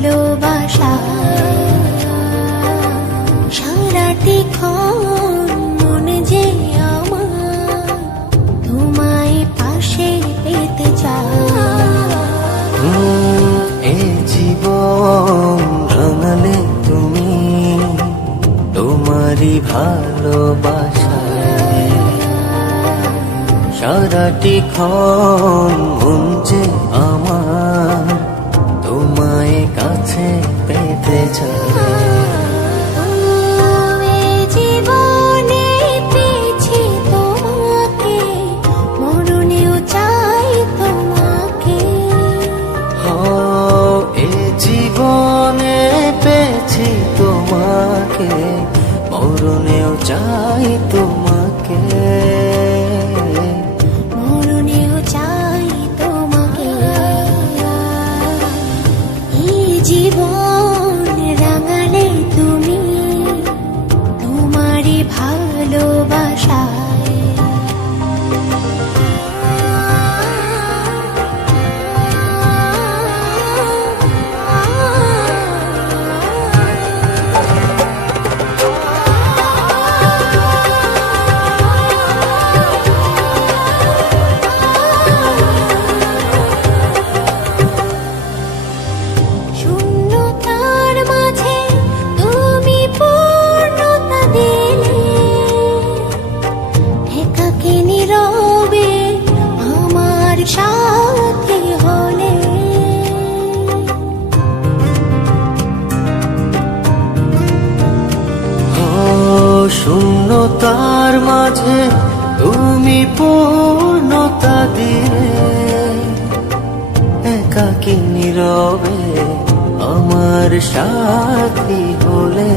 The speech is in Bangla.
ভালোবাসা সারাটি ক্ষণ মনে যে আমার তোমায় পাশে পেতে চায়। এই জীবন রাঙালে তুমি তোমারই ভালোবাসায় সারাটি ক্ষণ মন যে আমার তোমায় কাছে পেতে চায়। জীবনে পেয়েছি তোমাকে, মরণেও চাই তোমাকে। এ জীবনে পেয়েছি তোমাকে, মরণেও চাই তোমাকে। মরণেও চাই তোমাকে। এই জীবন রাঙালে তুমি তোমারই ভালোবাসায়। শূন্যতার মাঝে তুমি পূর্ণতা দিলে, একাকী নীরবে আমার সাথী হলে। শূন্যতার মাঝে তুমি পূর্ণতা দিলে, একাকী নীরবে আমার সাথী হলে।